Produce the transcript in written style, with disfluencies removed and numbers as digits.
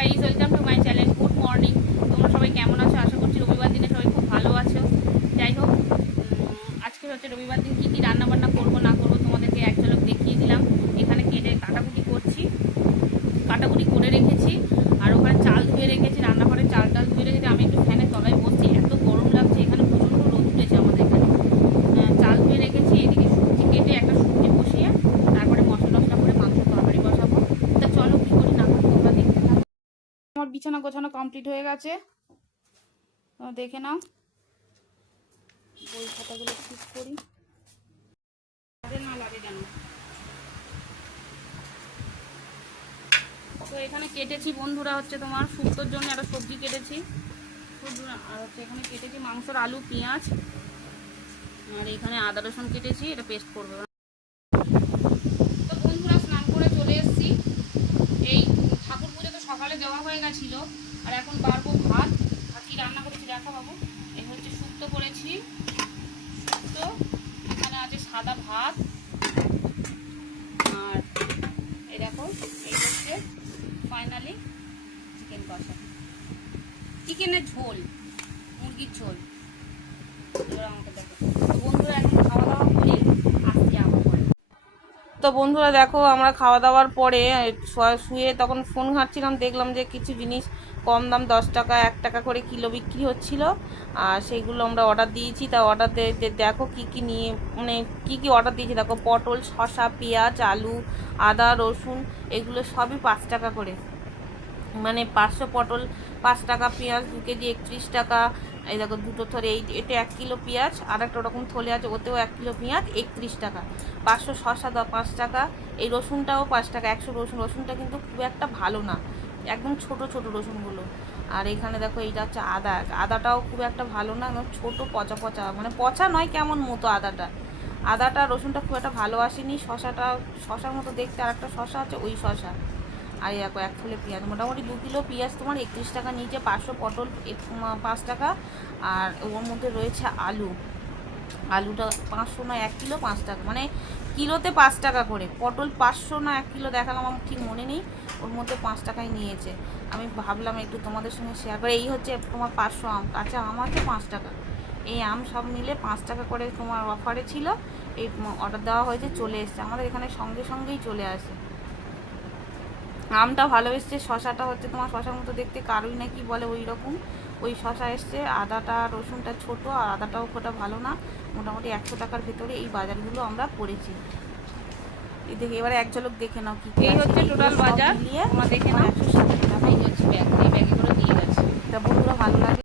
Guys, welcome to my channel. Good morning. তোমরা সবাই কেমন আছো? আশা করছি রবিবার দিনে সবাই খুব ভালো আছো। যাই হোক, আজকে হচ্ছে রবিবার দিন কী কী রান্নাবান্না করবো না করবো তোমাদেরকে এক ঝলক দেখিয়ে দিলাম। এখানে কেটে কাটাকুটি করছি, কাটাকুটি করে রেখেছি। আর ওখানে চাল ধুয়ে রেখেছি, রান্নাঘরে চাল টাল ধুয়ে রেখেছি। আমি একটু ফ্যানের তলায় বসছি, এত গরম লাগছে। এখানে প্রচণ্ড রোদ উঠেছে আমাদের এখানে। চাল ধুয়ে রেখেছি, এদিকে সবজি কেটে একটা সবজি বসিয়ে তারপরে মশলা টশলা করে মাংস তরকারি বসাবো। তা চলো কী করি না করি তোমরা দেখতে থাকো। আমার বিছানা গোছানো কমপ্লিট হয়ে গেছে, দেখে নাও। বই খাতাগুলো ঠিক করি, না লাগে কেন। তো এখানে কেটেছি বন্ধুরা, হচ্ছে তোমার শুক্তোর জন্য একটা সবজি কেটেছি আর হচ্ছে এখানে কেটেছি মাংসর আলু পেঁয়াজ, আর এখানে আদা রসুন কেটেছি, এটা পেস্ট করবো। তো বন্ধুরা স্নান করে চলে এসেছি। এই ঠাকুর পুজো তো সকালে দেওয়া হয়ে গেছিলো, আর এখন বাড়বো ভাত। আর কি রান্না করেছি দেখা বাবু। এই হচ্ছে শুক্তো করেছি, শুক্তো, এখানে আছে সাদা ভাত, আর এই দেখো এই হচ্ছে ফাইনালি চিকেন কষা, চিকেনের ঝোল, মুরগির ঝোল। এবার আমাকে দেখো। তো বন্ধুরা এখন খাওয়া দাওয়া করি, আসছি আবার পরে। তো বন্ধুরা দেখো, আমরা খাওয়া দাওয়ার পরে শুয়ে তখন ফোন ঘাঁটছিলাম, দেখলাম যে কিছু জিনিস কম দাম 10 টাকা 1 টাকা করে কিলো বিক্রি হচ্ছিল, আর সেইগুলো আমরা অর্ডার দিয়েছি। তা অর্ডার দেখো কি কি নিয়ে, মানে কি কি অর্ডার দিয়েছি দেখো। পটল, শসা, পেঁয়াজ, আলু, আদা রসুন, এগুলো সবই 5 টাকা করে। মানে 500 পটল 5 টাকা, পেঁয়াজ 2 কেজি 31 টাকা। এই দেখো দুটো থরে, এটা 1 কিলো পেঁয়াজ, আর একটা ওরকম থলে আছে, ওতেও 1 কিলো পেঁয়াজ 31 টাকা। 500 শসা 5 টাকা। এই রসুনটাও 5 টাকা, 100 রসুন। রসুনটা কিন্তু খুব একটা ভালো না, একদম ছোট ছোট রসুনগুলো। আর এখানে দেখো এইটা হচ্ছে আদা, আদাটাও খুব একটা ভালো না, একদম ছোটো পচা পচা, মানে পচা নয় কেমন মতো আদাটা রসুনটা খুব একটা ভালো আসেনি। শসাটা শসার মতো দেখতে, আর একটা শসা আছে ওই শসা। আর দেখো 1 থলে পেঁয়াজ, মোটামুটি 2 কিলো পেঁয়াজ তোমার 31 টাকা নিচে। 500 পটল 5 টাকা। আর ওর মধ্যে রয়েছে আলুটা 500 না 1 কিলো 5 টাকা, মানে কিলোতে 5 টাকা করে। পটল 500 না 1 কিলো দেখালাম, আমার ঠিক মনে নেই। ওর মধ্যে 5 টাকায় নিয়েছে। আমি ভাবলাম একটু তোমাদের সঙ্গে শেয়ার করে। এই হচ্ছে তোমার 500 আম, কাঁচা আম আছে 5 টাকা। এই আম সব মিলে 5 টাকা করে তোমার অফারে ছিল। এই অর্ডার দেওয়া হয়েছে, চলে এসছে আমাদের এখানে, সঙ্গে সঙ্গেই চলে আসে। আমটা ভালো এসছে। শশাটা হচ্ছে তোমার শশার মতো দেখতে, কারুই নাকি বলে ওই রকম, ওই শশা এসছে। আদাটা রসুনটা ছোট, আর আদাটাও ওটা ভালো না। মোটামুটি 100 টাকার ভেতরে এই বাজারগুলো আমরা করেছি। এই দেখে এবারে এক ঝলক দেখে নাও কি এই হচ্ছে টোটাল বাজার, তোমরা দেখে নাও। 160 টাকা এই হচ্ছে ব্যাগ, এই ব্যাগে করে দিয়ে গেছে। তা বন্ধুরা ভালো লাগে।